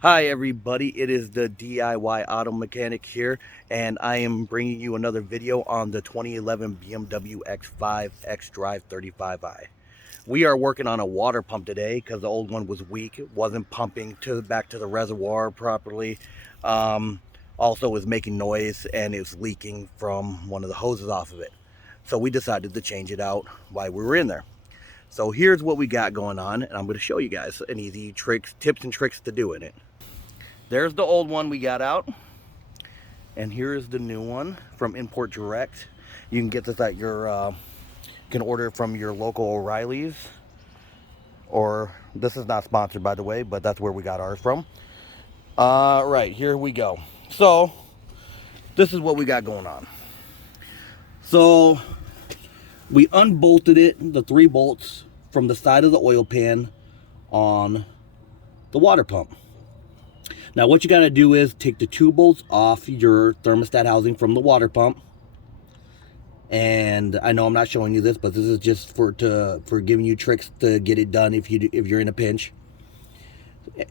Hi everybody, it is the DIY Auto Mechanic here, and I am bringing you another video on the 2011 BMW X5 XDRIVE35I. We are working on a water pump today because the old one was weak. It wasn't pumping back to the reservoir properly. Also was making noise and it was leaking from one of the hoses off of it. So we decided to change it out while we were in there. So here's what we got going on, and I'm going to show you guys an easy tips and tricks to doing it. There's the old one we got out, and here's the new one from Import Direct. You can get this at your, you can order it from your local O'Reilly's, or this is not sponsored by the way, but that's where we got ours from. Right, here we go. So, this is what we got going on. So, we unbolted it, the 3 bolts from the side of the oil pan on the water pump. Now what you got to do is take the 2 bolts off your thermostat housing from the water pump. And I know I'm not showing you this, but this is just for giving you tricks to get it done if you're in a pinch.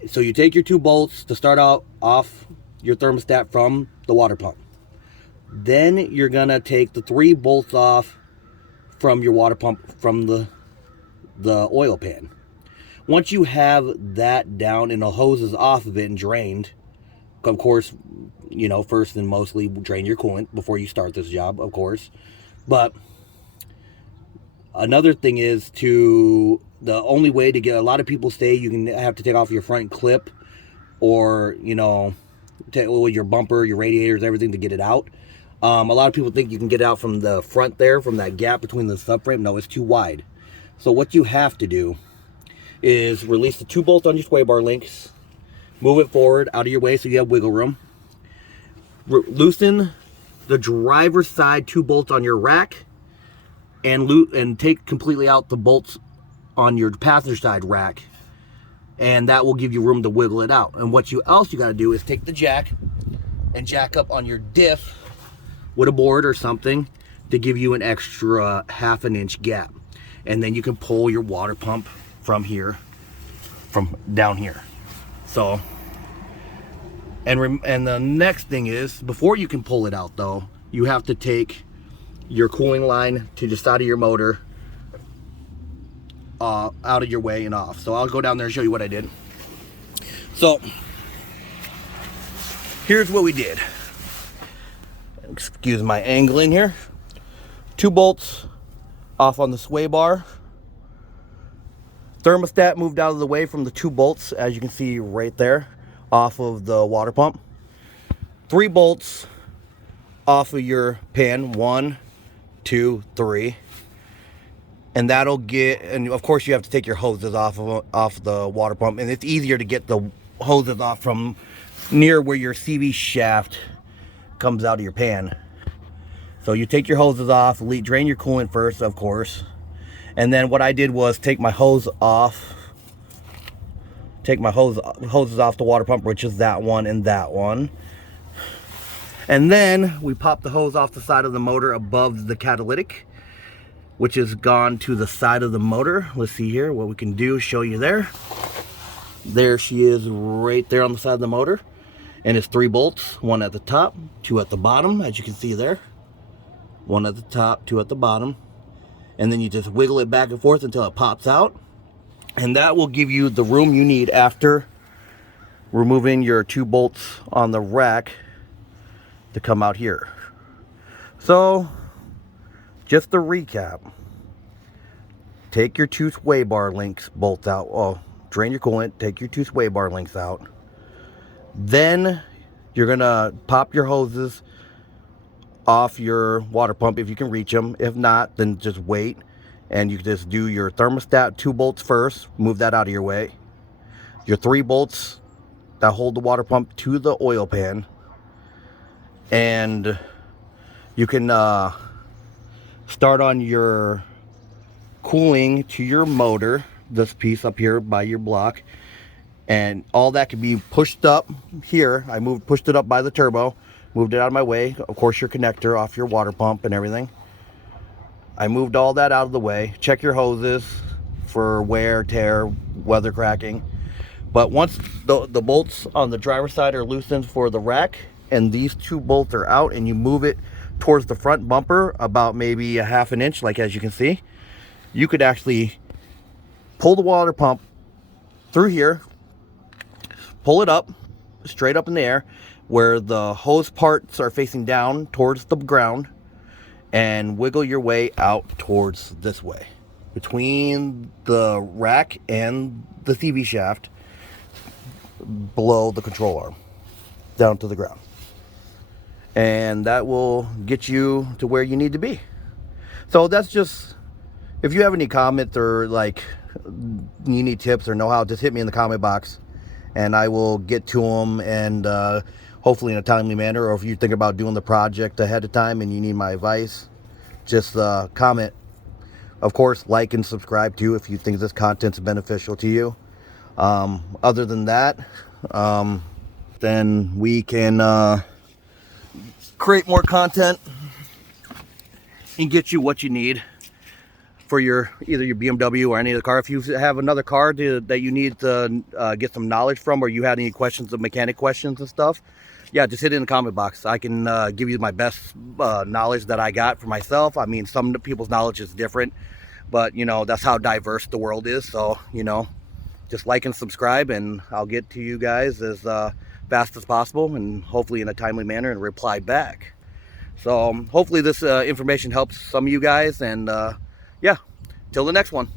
So you take your 2 bolts to start out off your thermostat from the water pump. Then you're going to take the 3 bolts off from your water pump from the oil pan. Once you have that down and the hose is off of it and drained, of course, you know, first and mostly drain your coolant before you start this job, of course. But another thing is the only way to get, a lot of people say you can have to take off your front clip or, you know, your bumper, your radiators, everything to get it out. A lot of people think you can get it out from the front there, from that gap between the subframe. No, it's too wide. So what you have to do is release the 2 bolts on your sway bar links, move it forward out of your way so you have wiggle room, loosen the driver's side 2 bolts on your rack, and take completely out the bolts on your passenger side rack, and that will give you room to wiggle it out. And what else you got to do is take the jack and jack up on your diff with a board or something to give you an extra 1/2 inch gap, and then you can pull your water pump from here, from down here. So, and the next thing is, before you can pull it out though, you have to take your cooling line to the side of your motor out of your way and off. So I'll go down there and show you what I did. So here's what we did. Excuse my angling here. 2 bolts off on the sway bar. Thermostat moved out of the way from the 2 bolts, as you can see right there, off of the water pump. 3 bolts off of your pan, 1, 2, 3, and that'll get. And of course, you have to take your hoses off the water pump, and it's easier to get the hoses off from near where your CV shaft comes out of your pan. So you take your hoses off, drain your coolant first, of course. And then what I did was take my hoses off the water pump, which is that one and that one. And then we pop the hose off the side of the motor above the catalytic, which has gone to the side of the motor. Let's see here what we can do, show you there. There she is right there on the side of the motor. And it's 3 bolts, 1 at the top, 2 at the bottom, as you can see there. 1 at the top, 2 at the bottom. And then you just wiggle it back and forth until it pops out, and that will give you the room you need after removing your 2 bolts on the rack to come out here. So just to recap, take your 2 sway bar links bolts out. Oh, drain your coolant, take your 2 sway bar links out. Then you're gonna pop your hoses off your water pump if you can reach them. If not, then just wait, and you just do your thermostat 2 bolts first, move that out of your way. Your 3 bolts that hold the water pump to the oil pan, and you can start on your cooling to your motor, this piece up here by your block, and all that can be pushed up here. I pushed it up by the turbo, moved it out of my way. Of course, your connector off your water pump and everything. I moved all that out of the way. Check your hoses for wear, tear, weather cracking. But once the bolts on the driver's side are loosened for the rack, and these two bolts are out, and you move it towards the front bumper about maybe a half an inch, like as you can see, you could actually pull the water pump through here, pull it up, straight up in the air, where the hose parts are facing down towards the ground, and wiggle your way out towards this way, between the rack and the CV shaft, below the control arm, down to the ground. And that will get you to where you need to be. So that's just, if you have any comments or like you need tips or know how, just hit me in the comment box and I will get to them, and hopefully in a timely manner. Or if you think about doing the project ahead of time and you need my advice, just comment. Of course, like and subscribe too if you think this content's beneficial to you. Other than that, then we can create more content and get you what you need for your either your BMW or any other car. If you have another car that you need to get some knowledge from, or you had any questions, of mechanic questions and stuff, yeah, just hit it in the comment box. I can give you my best knowledge that I got for myself. I mean, some people's knowledge is different, but you know, that's how diverse the world is. So, you know, just like and subscribe, and I'll get to you guys as fast as possible, and hopefully in a timely manner, and reply back. So hopefully this information helps some of you guys, and yeah, till the next one.